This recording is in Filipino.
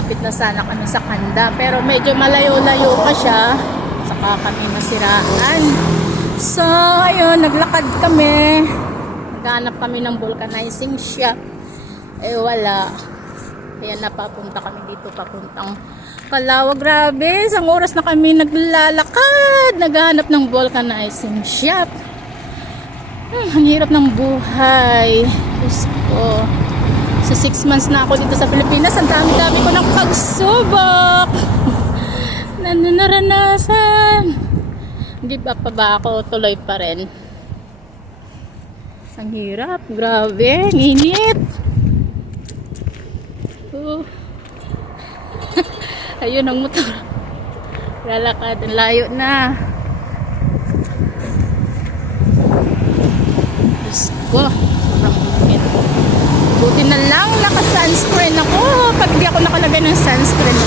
malapit na sana kami sa Kanda, pero medyo malayo-layo pa siya, saka kami nasiraan. So ayun, naglakad kami, naghanap kami ng vulcanizing shop, eh wala, kaya napapunta kami dito papuntang Calao. Grabe, isang oras na kami naglalakad, naghanap ng vulcanizing shop. Ang hirap ng buhay. Diyos ko. So 6 months na ako dito sa Pilipinas. Ang dami-dami ko ng pagsubok na naranasan. Give up pa ba ako? Tuloy pa rin. Ang hirap. Grabe. Ang init. Ayun ang motor. Lalakad. Ang layo na. Diyos ko. Buti na lang naka-sunscreen ako. Pag di ako nakalagay ng sunscreen,